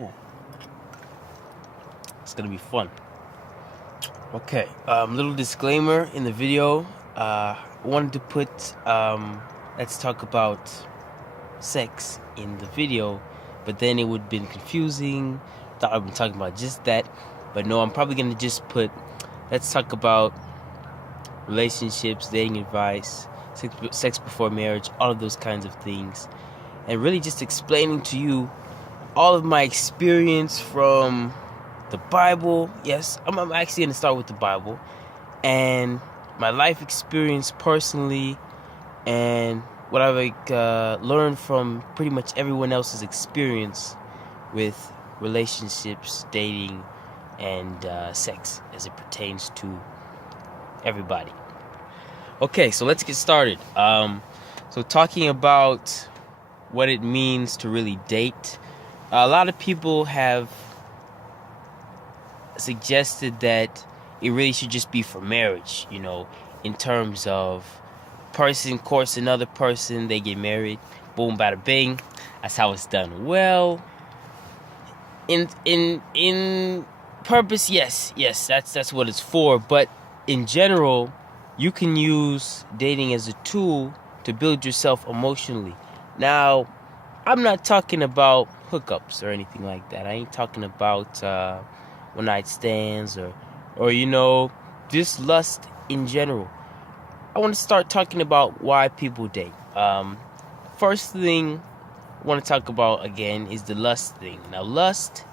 Ooh, it's gonna be fun. Okay, little disclaimer in the video. I wanted to put let's talk about sex in the video, but then it would have been confusing. Thought I've been talking about just that, but no, I'm probably gonna just put let's talk about relationships, dating advice, sex before marriage, all of those kinds of things, and really just explaining to you all of my experience from the Bible. Yes, I'm actually gonna start with the Bible and my life experience personally, and what I've learned from pretty much everyone else's experience with relationships, dating, and sex as it pertains to everybody. Okay, so let's get started. So talking about what it means to really date. A lot of people have suggested that it really should just be for marriage, in terms of person courts another person, they get married, boom, bada bing, that's how it's done. Well, in purpose, yes, that's what it's for, but in general, you can use dating as a tool to build yourself emotionally. Now, I'm not talking about hookups or anything like that. I ain't talking about one night stands or just lust in general. I want to start talking about why people date. First thing I want to talk about again is the lust thing. Now, lust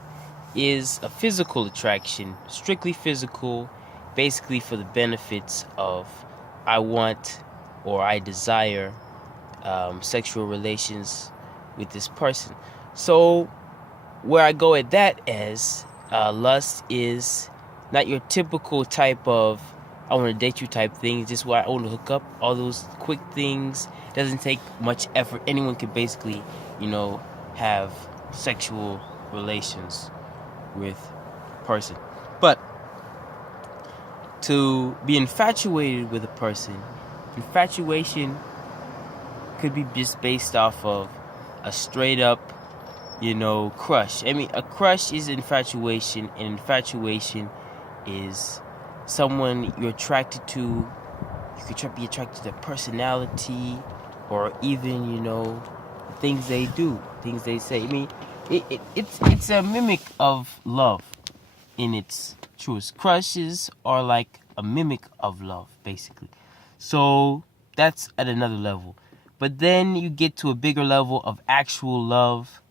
is a physical attraction, strictly physical, basically for the benefits of I want or I desire sexual relations with this person. So where I go at that as lust is not your typical type of I want to date you type thing. It's just why I want to hook up. All those quick things doesn't take much effort. Anyone can basically, have sexual relations with a person. But to be infatuated with a person, infatuation could be just based off of a straight up, crush. I mean, a crush is infatuation, and infatuation is someone you're attracted to. You could be attracted to their personality, or even, the things they do, things they say. I mean, it's a mimic of love in its truest. Crushes are like a mimic of love, basically. So that's at another level. But then you get to a bigger level of actual love,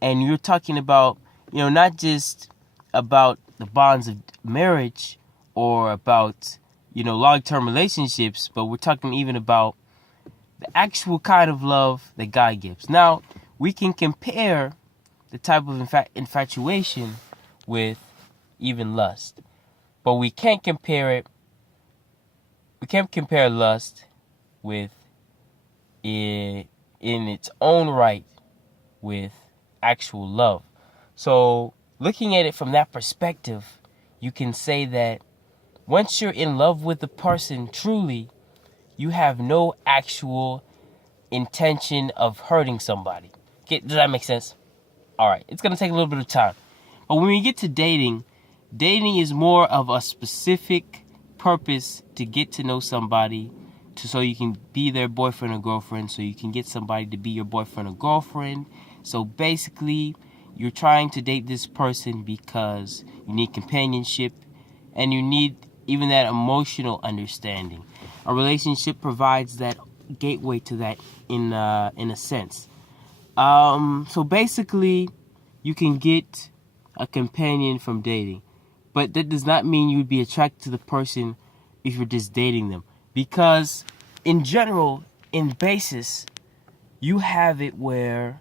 and you're talking about, not just about the bonds of marriage or about, long-term relationships, but we're talking even about the actual kind of love that God gives. Now, we can compare the type of infatuation with even lust, but we can't compare lust with in its own right with actual love. So looking at it from that perspective, you can say that once you're in love with the person truly, you have no actual intention of hurting somebody. Does that make sense? Alright, it's going to take a little bit of time. But when we get to dating is more of a specific purpose to get to know somebody, so you can be their boyfriend or girlfriend, so you can get somebody to be your boyfriend or girlfriend. So basically, you're trying to date this person because you need companionship and you need even that emotional understanding. A relationship provides that gateway to that in a sense. So basically, you can get a companion from dating, but that does not mean you would be attracted to the person if you're just dating them. Because in general, in basis, you have it where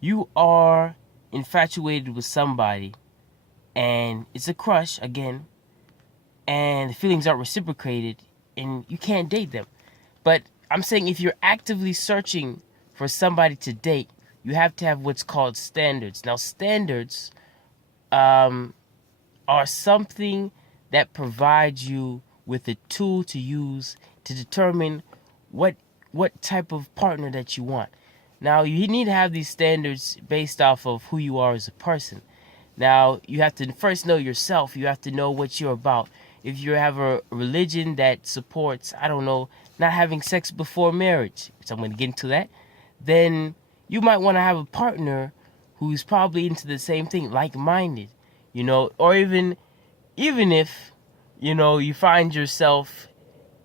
you are infatuated with somebody and it's a crush again, and the feelings aren't reciprocated and you can't date them. But I'm saying if you're actively searching for somebody to date, you have to have what's called standards. Now, standards are something that provides you with a tool to use to determine what type of partner that you want. Now, you need to have these standards based off of who you are as a person. Now, you have to first know yourself. You have to know what you're about. If you have a religion that supports, I don't know, not having sex before marriage, which I'm going to get into that, then you might want to have a partner who's probably into the same thing, like-minded, or even if, you find yourself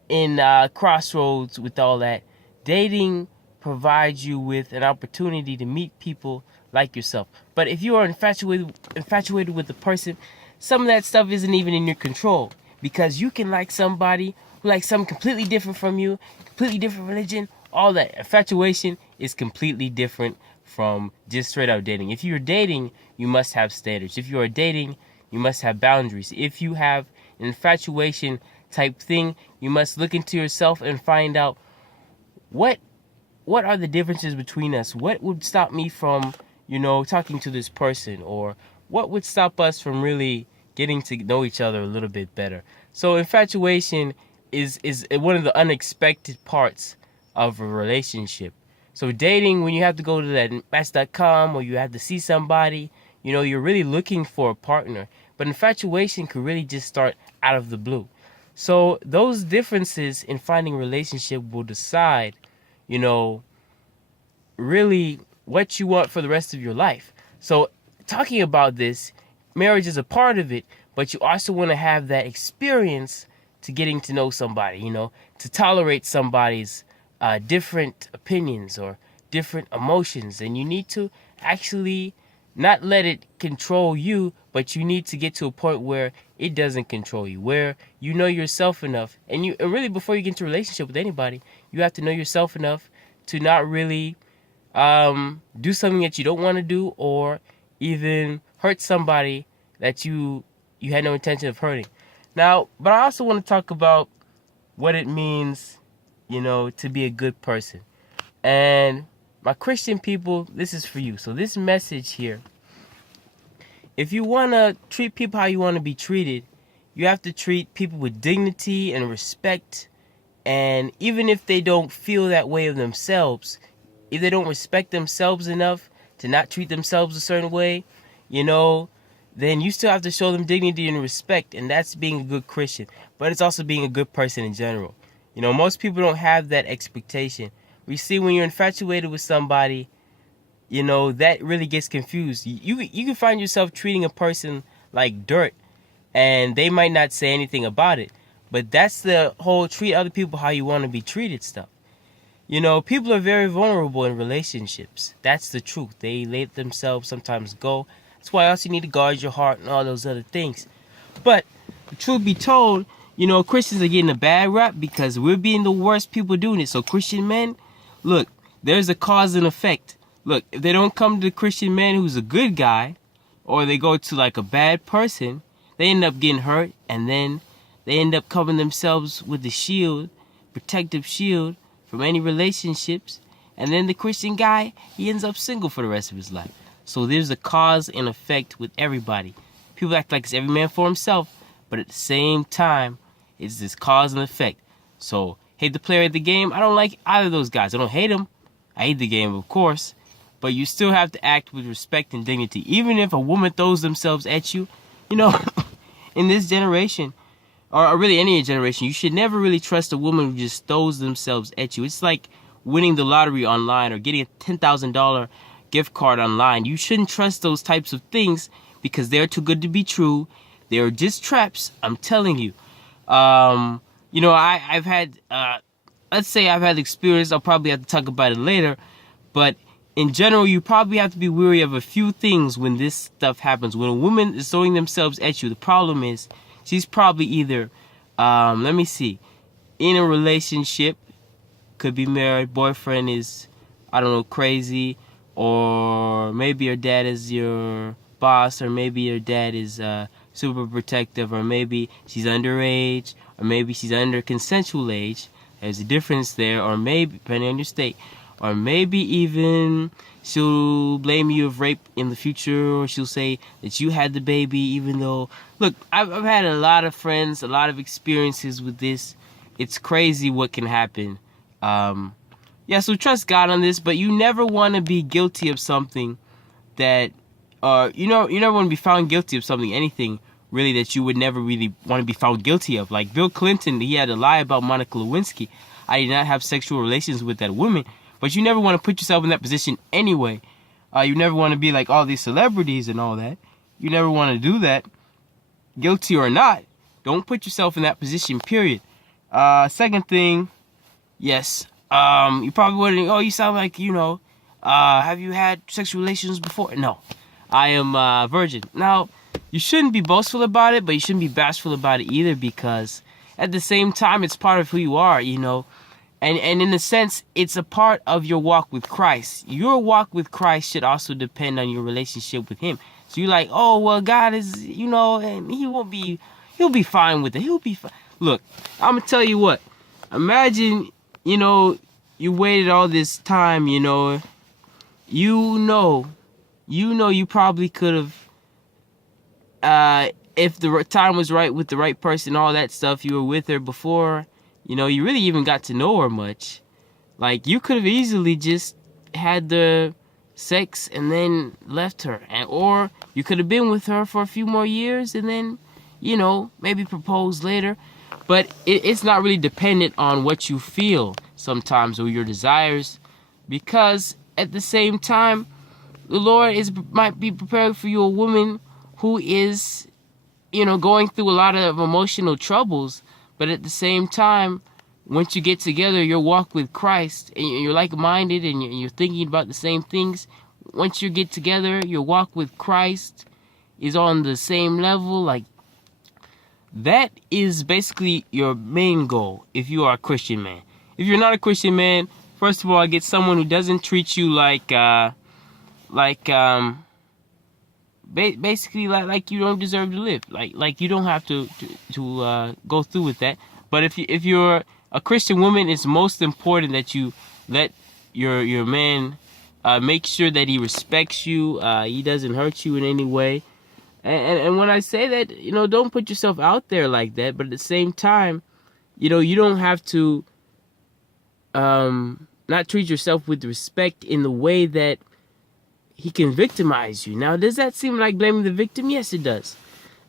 in crossroads with all that, dating provides you with an opportunity to meet people like yourself. But if you are infatuated with a person, some of that stuff isn't even in your control, because you can like somebody who likes something completely different from you, completely different religion, all that. Infatuation is completely different from just straight out dating. If you're dating, you must have standards. If you are dating, you must have boundaries. If you have an infatuation type thing, you must look into yourself and find out what are the differences between us? What would stop me from, talking to this person? Or what would stop us from really getting to know each other a little bit better? So infatuation is one of the unexpected parts of a relationship. So dating, when you have to go to that match.com or you have to see somebody, you're really looking for a partner. But infatuation could really just start out of the blue. So those differences in finding a relationship will decide, really what you want for the rest of your life. So talking about this, marriage is a part of it, but you also want to have that experience to getting to know somebody, to tolerate somebody's different opinions or different emotions. And you need to actually not let it control you, but you need to get to a point where it doesn't control you, where you know yourself enough. And really, before you get into a relationship with anybody, you have to know yourself enough to not really do something that you don't want to do, or even hurt somebody that you had no intention of hurting. Now, but I also want to talk about what it means, to be a good person. And my Christian people, this is for you. So this message here, if you want to treat people how you want to be treated, you have to treat people with dignity and respect. And even if they don't feel that way of themselves, if they don't respect themselves enough to not treat themselves a certain way, then you still have to show them dignity and respect. And that's being a good Christian. But it's also being a good person in general. Most people don't have that expectation. We see when you're infatuated with somebody, that really gets confused. You can find yourself treating a person like dirt, and they might not say anything about it. But that's the whole treat other people how you want to be treated stuff. People are very vulnerable in relationships. That's the truth. They let themselves sometimes go. That's why also you need to guard your heart and all those other things. But the truth be told, Christians are getting a bad rap because we're being the worst people doing it. So Christian men, look, there's a cause and effect. Look, if they don't come to the Christian man who's a good guy, or they go to like a bad person, they end up getting hurt, and then they end up covering themselves with the shield, protective shield from any relationships. And then the Christian guy, he ends up single for the rest of his life. So there's a cause and effect with everybody. People act like it's every man for himself, but at the same time, it's this cause and effect. So, hate the player at the game. I don't like either of those guys. I don't hate them. I hate the game, of course. But you still have to act with respect and dignity. Even if a woman throws themselves at you, in this generation, or really any generation, you should never really trust a woman who just throws themselves at you. It's like winning the lottery online or getting a $10,000 gift card online. You shouldn't trust those types of things because they're too good to be true. They're just traps, I'm telling you. I've had, let's say I've had experience. I'll probably have to talk about it later. But in general, you probably have to be wary of a few things when this stuff happens. When a woman is throwing themselves at you, the problem is she's probably either, in a relationship, could be married, boyfriend is, crazy, or maybe your dad is your boss, or maybe your dad is super protective, or maybe she's underage, or maybe she's under consensual age. There's a difference there, or maybe, depending on your state, or maybe even she'll blame you of rape in the future, or she'll say that you had the baby, even though, look, I've had a lot of friends, a lot of experiences with this. It's crazy what can happen Yeah, so trust God on this, but you never want to be guilty of something that, you never want to be found guilty of something, anything really that you would never really want to be found guilty of. Like Bill Clinton, he had to lie about Monica Lewinsky. I did not have sexual relations with that woman, but you never want to put yourself in that position anyway. You never want to be like all these celebrities and all that. You never want to do that, guilty or not. Don't put yourself in that position, period. Second thing, yes, you probably wondering, oh, you sound like, have you had sexual relations before? No, I am a virgin. Now, you shouldn't be boastful about it, but you shouldn't be bashful about it either, because at the same time, it's part of who you are, And in a sense, it's a part of your walk with Christ. Your walk with Christ should also depend on your relationship with Him. So you're like, oh, well, God is, and He'll be fine with it. He'll be fine. Look, I'm going to tell you what. Imagine, you waited all this time, you probably could have, if the time was right with the right person, all that stuff, you were with her before, you really even got to know her much. Like, you could have easily just had the sex and then left her. Or you could have been with her for a few more years and then, maybe propose later. But it's not really dependent on what you feel sometimes or your desires. Because at the same time, the Lord might be preparing for you a woman who is, going through a lot of emotional troubles. But at the same time, once you get together, your walk with Christ, and you're like-minded and you're thinking about the same things, once you get together, your walk with Christ is on the same level. Like, that is basically your main goal if you are a Christian man. If you're not a Christian man, first of all, get someone who doesn't treat you basically like you don't deserve to live. Like you don't have to go through with that. But if you're a Christian woman, it's most important that you let your man make sure that he respects you. He doesn't hurt you in any way. And when I say that, don't put yourself out there like that. But at the same time, you don't have to not treat yourself with respect in the way that he can victimize you. Now, does that seem like blaming the victim? Yes, it does.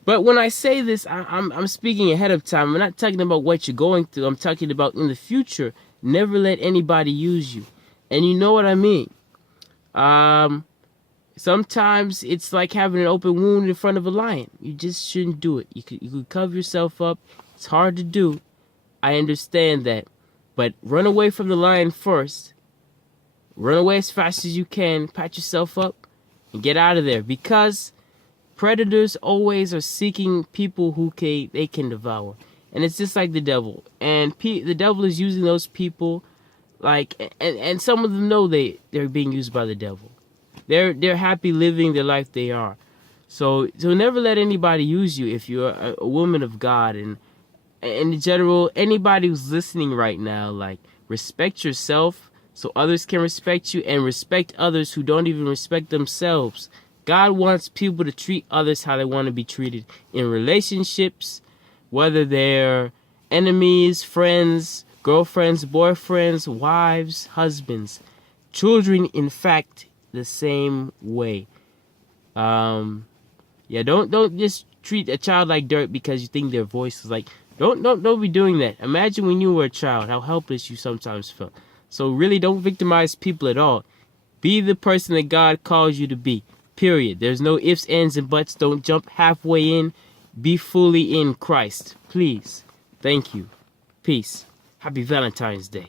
But when I say this, I'm speaking ahead of time. I'm not talking about what you're going through. I'm talking about in the future. Never let anybody use you. And you know what I mean. Sometimes it's like having an open wound in front of a lion. You just shouldn't do it. You could cover yourself up. It's hard to do. I understand that. But run away from the lion first. Run away as fast as you can. Pat yourself up and get out of there. Because predators always are seeking people who they can devour. And it's just like the devil. And the devil is using those people and some of them know they're being used by the devil. They're happy living the life they are. So never let anybody use you if you're a woman of God. And in general, anybody who's listening right now, respect yourself so others can respect you, and respect others who don't even respect themselves. God wants people to treat others how they want to be treated in relationships, whether they're enemies, friends, girlfriends, boyfriends, wives, husbands, children, in fact, the same way. Don't just treat a child like dirt because you think their voice is don't be doing that. Imagine when you were a child, how helpless you sometimes felt. So really don't victimize people at all. Be the person that God calls you to be. Period. There's no ifs, ands, and buts. Don't jump halfway in. Be fully in Christ. Please. Thank you. Peace. Happy Valentine's Day.